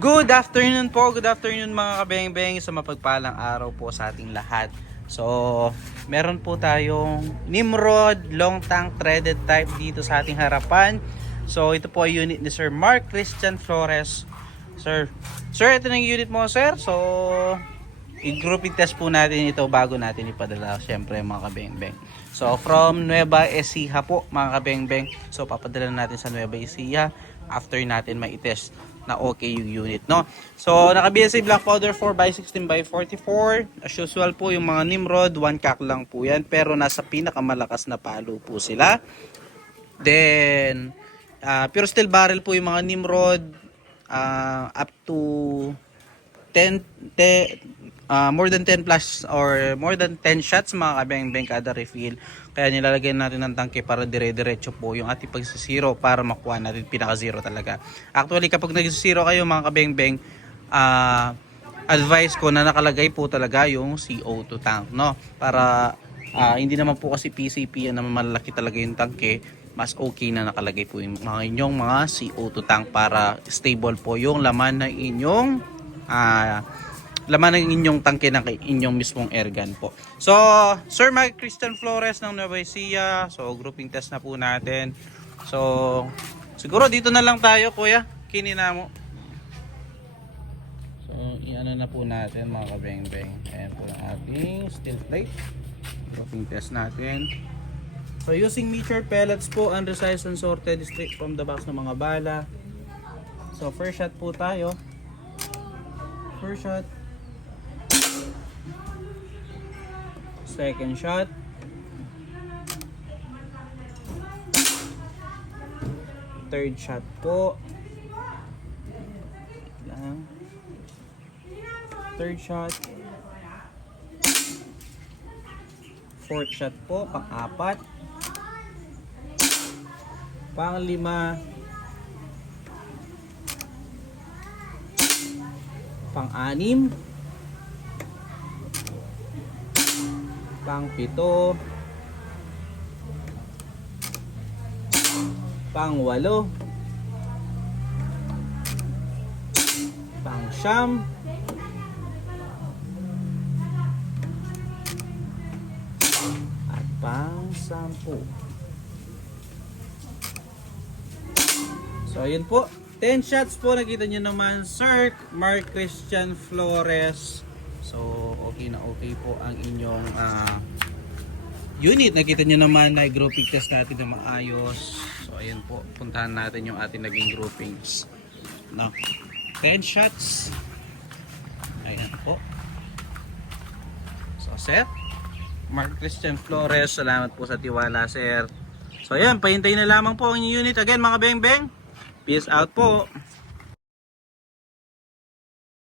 Good afternoon po, good afternoon mga kabeng-beng sa mapagpalang araw po sa ating lahat. So, meron po tayong Nimrod long tank threaded type dito sa ating harapan. So, ito po ay unit ni Sir Mark Christian Flores. Sir, ito na yung unit mo, sir. So, i-grouping test po natin ito bago natin ipadala syempre mga kabeng-beng. So, from Nueva Ecija po mga kabeng-beng. So, papadala natin sa Nueva Ecija after natin ma-test na okay yung unit, no? So, naka-BSA black powder 4x16x44. As usual po, yung mga Nimrod, 1 cack lang po yan. Pero nasa pinakamalakas na palo po sila. Then, pure steel barrel po yung mga Nimrod. Up to more than 10 plus or more than 10 shots mga kabeng-beng kada refill. Kaya nilalagay natin ng tangke para dire-diretso po yung ating pagsisiro para makuha natin pinaka-zero talaga. Actually, kapag nag-zero kayo mga kabeng-beng, advice ko na nakalagay po talaga yung CO2 tank, no? Para hindi naman po kasi PCP na malaki talaga yung tangke, mas okay na nakalagay po yung mga inyong mga CO2 tank para stable po yung laman ng inyong laman ng inyong tangke ng inyong mismong airgun po. So, Sir Mark Christian Flores ng Nueva Ecija. So, grouping test na po natin. So, siguro dito na lang tayo, kuya. Kinina mo. So, i-ano na po natin mga kabeng-beng. Ayan po ang ating steel plate. Grouping test natin. So, using meter pellets po, undersized and sorted straight from the box ng mga bala. So, first shot po tayo. First shot. Second shot. Third shot po. Lang. Third shot. Fourth shot po, pang-apat. Pang-lima. Pang-anim. Pang-pito. Pang-walo. Pang-siyam. At pang-sampu. So, ayun po. 10 shots po. Nakita nyo naman, Sir Mark Christian Flores. So, okay na okay po ang inyong unit. Nakita nyo naman na grouping test natin na maayos. So, ayun po. Puntahan natin yung ating naging groupings. No. 10 shots. Ayan po. So, sir. Mark Christian Flores. Salamat po sa tiwala, sir. So, ayan. Pahintayin na lamang po ang unit. Again, mga beng-beng. Peace out po.